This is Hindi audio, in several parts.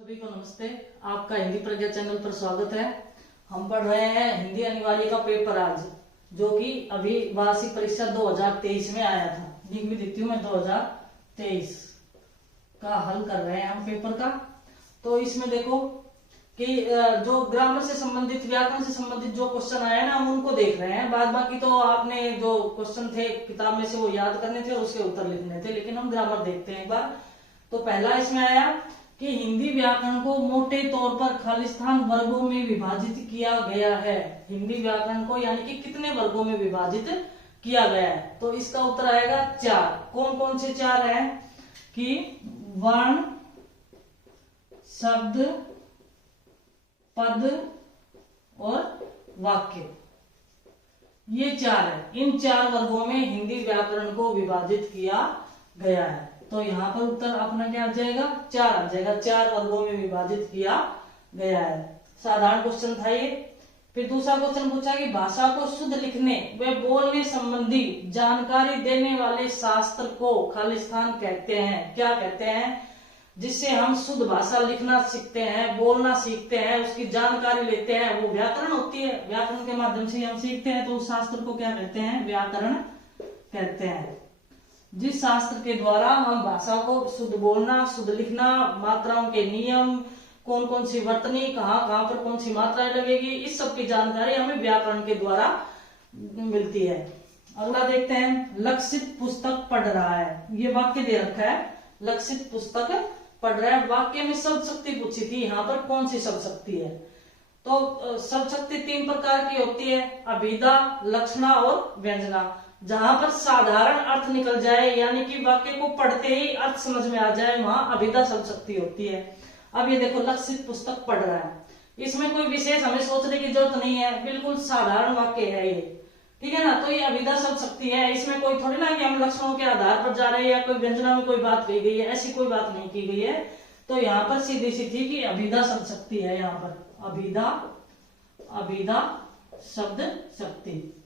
सभी को नमस्ते। आपका हिंदी प्रज्ञा चैनल पर स्वागत है। हम पढ़ रहे हैं हिंदी अनिवार्य का पेपर आज, जो कि अभी वार्षिक परीक्षा 2023 में आया था। लिख भी देती हूँ मैं, 2023 का हल कर रहे हैं हम पेपर का। तो इसमें देखो कि जो ग्रामर से संबंधित, व्याकरण से संबंधित जो क्वेश्चन आए ना, हम उनको देख रहे हैं। बाद बाकी तो आपने जो क्वेश्चन थे किताब में से वो याद करने थे और उसके उत्तर लिखने थे, लेकिन हम ग्रामर देखते हैं एक बार। तो पहला इसमें आया कि हिंदी व्याकरण को मोटे तौर पर खालिस्तान वर्गों में विभाजित किया गया है। हिंदी व्याकरण को यानी कि कितने वर्गों में विभाजित किया गया है? तो इसका उत्तर आएगा 4। कौन कौन से 4 हैं? कि वर्ण, शब्द, पद और वाक्य, ये 4 है। इन 4 वर्गों में हिंदी व्याकरण को विभाजित किया गया है। तो यहाँ पर उत्तर अपना क्या आ जाएगा? 4 आ जाएगा। 4 वर्गों में विभाजित किया गया है। साधारण क्वेश्चन था ये। फिर दूसरा क्वेश्चन पूछा कि भाषा को शुद्ध लिखने व बोलने संबंधी जानकारी देने वाले शास्त्र को खालिस्तान कहते हैं। क्या कहते हैं? जिससे हम शुद्ध भाषा लिखना सीखते हैं, बोलना सीखते हैं, उसकी जानकारी लेते हैं, वो व्याकरण होती है। व्याकरण के माध्यम से हम सीखते हैं, तो उस शास्त्र को क्या कहते हैं? व्याकरण कहते हैं। जिस शास्त्र के द्वारा हम भाषा को शुद्ध बोलना, शुद्ध लिखना, मात्राओं के नियम, कौन कौन सी वर्तनी, कहाँ कहाँ पर कौन सी मात्राएं लगेगी, इस सब की जानकारी हमें व्याकरण के द्वारा मिलती है। अगला देखते हैं, लक्षित पुस्तक पढ़ रहा है। ये वाक्य दे रखा है, लक्षित पुस्तक पढ़ रहा है। वाक्य में शब्द शक्ति पूछी थी, यहाँ पर कौन सी शब्द शक्ति है? तो शब्द शक्ति 3 प्रकार की होती है, अभिधा, लक्षणा और व्यंजना। जहां पर साधारण अर्थ निकल जाए, यानी कि वाक्य को पढ़ते ही अर्थ समझ में आ जाए, वहां अभिधा शब्द शक्ति होती है। अब ये देखो, लक्षित पुस्तक पढ़ रहा है, इसमें कोई विशेष हमें सोचने की जरूरत नहीं है, बिल्कुल साधारण वाक्य है ये, ठीक है ना। तो ये अभिधा शब्द शक्ति है। इसमें कोई थोड़ी ना कि हम लक्षणों के आधार पर जा रहे हैं या कोई व्यंजना में कोई बात कही गई है, ऐसी कोई बात नहीं की गई है। तो यहाँ पर सीधी सीधी की अभिधा शब्द शक्ति है। यहाँ पर अभिधा शब्द शक्ति,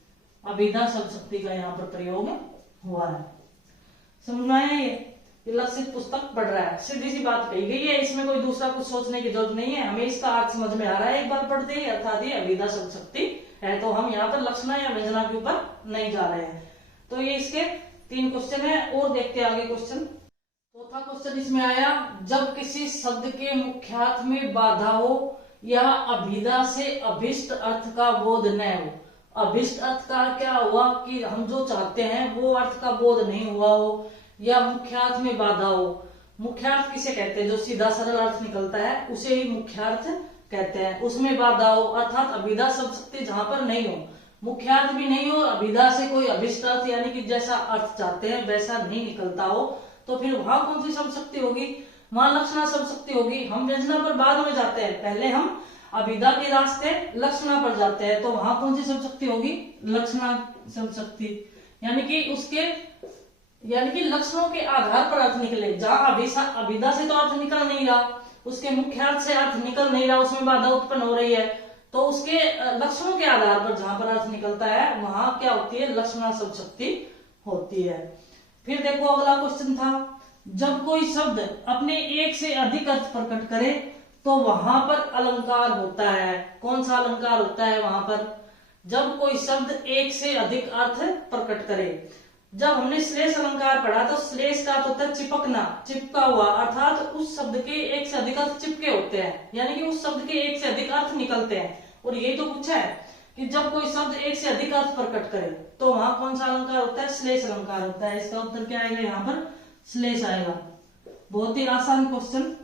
अभिधा शब्द शक्ति का यहाँ पर प्रयोग हुआ है। समझ में आया? ये लक्षित पुस्तक पढ़ रहा है, सीधी सी बात कही गई है। इसमें कोई दूसरा कुछ सोचने की जरूरत नहीं है, हमें इसका अर्थ समझ में आ रहा है एक बार पढ़ते ही, अर्थात ये अभिधा शब्द शक्ति है। तो हम यहाँ पर लक्षणा या व्यंजना के ऊपर नहीं जा रहे हैं। तो ये इसके 3 क्वेश्चन है। और देखते हैं आगे क्वेश्चन। चौथा क्वेश्चन इसमें आया, जब किसी शब्द के मुख्यार्थ में बाधा हो या अभिधा से अभिष्ट अर्थ का बोध न हो। अभिष्ट अर्थ का क्या हुआ? कि हम जो चाहते हैं वो अर्थ का बोध नहीं हुआ हो, या मुख्यार्थ में बाधा हो। मुख्यार्थ किसे कहते हैं? जो सीधा सरल अर्थ निकलता है उसे ही मुख्यार्थ कहते हैं। उसमें बाधा हो, अर्थात अभिधा शब्द शक्ति जहां पर नहीं हो, मुख्यार्थ भी नहीं हो, अभिधा से कोई अभिष्ट अर्थ यानी कि जैसा अर्थ चाहते हैं वैसा नहीं निकलता हो, तो फिर वहां कौन सी शब्द शक्ति होगी? वहां लक्षणा शब्द शक्ति होगी। हम व्यंजना पर बाद में जाते हैं, पहले हम अभिधा के रास्ते लक्षणा पर जाते हैं। तो वहां कौन सी शब्द शक्ति होगी? लक्षणा शब्द शक्ति, यानी कि लक्षणों के आधार पर अर्थ निकले। जहां अभिधा से तो अर्थ निकल नहीं रहा, उसके मुख्यार्थ से अर्थ निकल नहीं रहा, उसमें बाधा उत्पन्न हो रही है, तो उसके लक्षणों के आधार पर जहां पर अर्थ निकलता है वहां क्या होती है? लक्षणा शब्द शक्ति होती है। फिर देखो अगला क्वेश्चन था, जब कोई शब्द अपने एक से अधिक अर्थ प्रकट करे तो वहां पर अलंकार होता है। कौन सा अलंकार होता है वहां पर? जब कोई शब्द एक से अधिक अर्थ प्रकट करे। जब हमने श्लेष अलंकार पढ़ा तो श्लेष का अर्थ होता है चिपकना, चिपका हुआ, अर्थात उस शब्द के एक से अधिक अर्थ चिपके होते हैं, यानी कि उस शब्द के एक से अधिक अर्थ निकलते हैं। और यही तो पूछा है कि जब कोई शब्द एक से अधिक अर्थ प्रकट करे तो वहां कौन सा अलंकार होता है? श्लेष अलंकार होता है। इसका उत्तर क्या आएगा? यहाँ पर श्लेष आएगा। बहुत ही आसान क्वेश्चन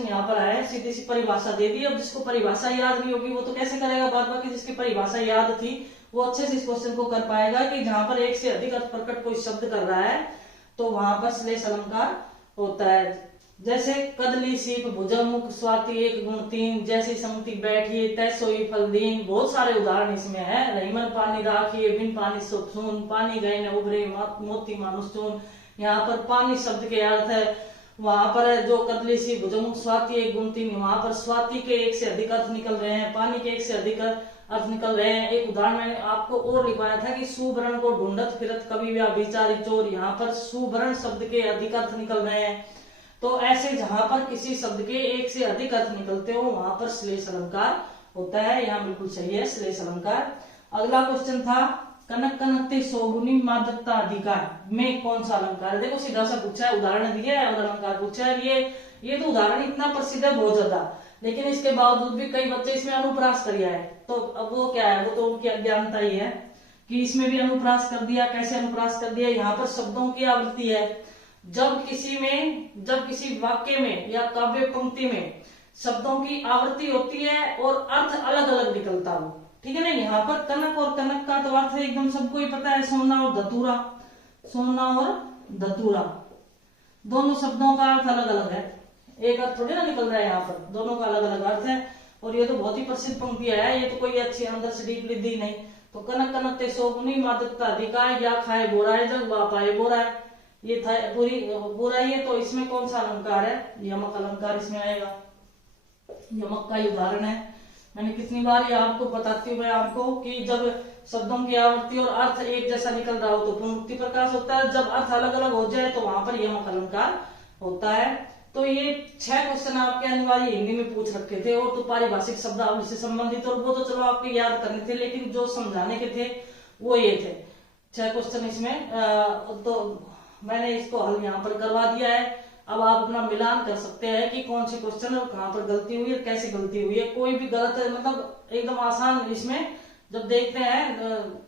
यहाँ पर है। सीधी सी परिभाषा दे दी। अब जिसको परिभाषा याद नहीं होगी वो तो कैसे करेगा? बाद बाकी जिसकी परिभाषा याद थी वो अच्छे से इस क्वेश्चन को कर पाएगा कि जहां पर एक से अधिक अर्थ प्रकट कोई शब्द कर रहा है तो वहां पर श्लेष अलंकार होता है। जैसे कदली सीप भुजमुख स्वाति 1 गुण 3, जैसी संगति बैठिए तय सोई फल दीन। बहुत सारे उदाहरण इसमें है। रहीमन पानी राखिए बिन पानी सुन, पानी गए न उभरे मोती मानुष चून। यहाँ पर पानी शब्द के अर्थ है। वहां पर जो कदली सी भुजमुख स्वाति 1 गुण 3, वहां पर स्वाति के एक से अधिक अर्थ निकल रहे हैं, पानी के एक से अधिक अर्थ निकल रहे हैं। एक उदाहरण मैंने आपको और लिखवाया था कि सुवर्ण को ढूंढत फिरत कवि व्या विचारी चोर। यहाँ पर सुवर्ण शब्द के अधिक अर्थ निकल रहे हैं। तो ऐसे जहां पर किसी शब्द के एक से अधिक अर्थ निकलते हो वहां पर श्लेष अलंकार होता है। यहाँ बिल्कुल सही है श्लेष अलंकार। अगला क्वेश्चन था कनक कनकते सौगुनी मादकता अधिकार में कौन सा अलंकार है। देखो सीधा सा पूछा है, उदाहरण दिया है और अलंकार पूछा है। ये तो उदाहरण इतना प्रसिद्ध है बहुत ज्यादा, लेकिन इसके बावजूद भी कई बच्चे इसमें अनुप्रास कर दिया है। तो अब वो क्या है, वो तो उनकी अज्ञानता ही है कि इसमें भी अनुप्रास कर दिया। कैसे अनुप्रास कर दिया, यहाँ पर शब्दों की आवृत्ति है। जब किसी वाक्य में या काव्य पंक्ति में शब्दों की आवृत्ति होती है और अर्थ अलग अलग निकलता हो, ठीक है ना। यहाँ पर कनक और कनक का तो अर्थ एकदम सबको ही पता है, सोना और धतूरा। सोना और धतूरा दोनों शब्दों का अर्थ अलग अलग है, एक अर्थ थोड़ी ना निकल रहा है, यहाँ पर दोनों का अलग अलग अर्थ है। और ये तो बहुत ही प्रसिद्ध पंक्ति है, ये तो कोई अच्छी अंदर से डीपली दी नहीं। तो कनक कनकते सौगुनी मादकता अधिकार या खाए बोरा है जग वा पाए बोरा है, ये था पूरा ये। तो इसमें कौन सा अलंकार है, यमक अलंकार इसमें आएगा। यमक का उदाहरण है, मैंने कितनी बार ये आपको बताती हूँ मैं आपको कि जब शब्दों की आवृत्ति और अर्थ एक जैसा निकल रहा हो तो पुनरुक्ति प्रकाश होता है, जब अर्थ अलग अलग हो जाए तो वहां पर यमक अलंकार होता है। तो ये 6 क्वेश्चन आपके अनिवार्य हिंदी में पूछ रखे थे और तो पारिभाषिक शब्दावली से संबंधित, और वो तो चलो आपके याद करने थे, लेकिन जो समझाने के थे वो ये थे 6 क्वेश्चन इसमें। तो मैंने इसको हल यहाँ पर करवा दिया है। अब आप अपना मिलान कर सकते हैं कि कौन से क्वेश्चन और कहाँ पर गलती हुई है, कैसे गलती हुई है। कोई भी गलत मतलब एकदम आसान, इसमें जब देखते हैं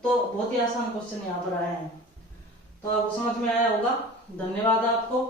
तो बहुत ही आसान क्वेश्चन यहाँ पर आए हैं। तो आपको समझ में आया होगा। धन्यवाद आपको।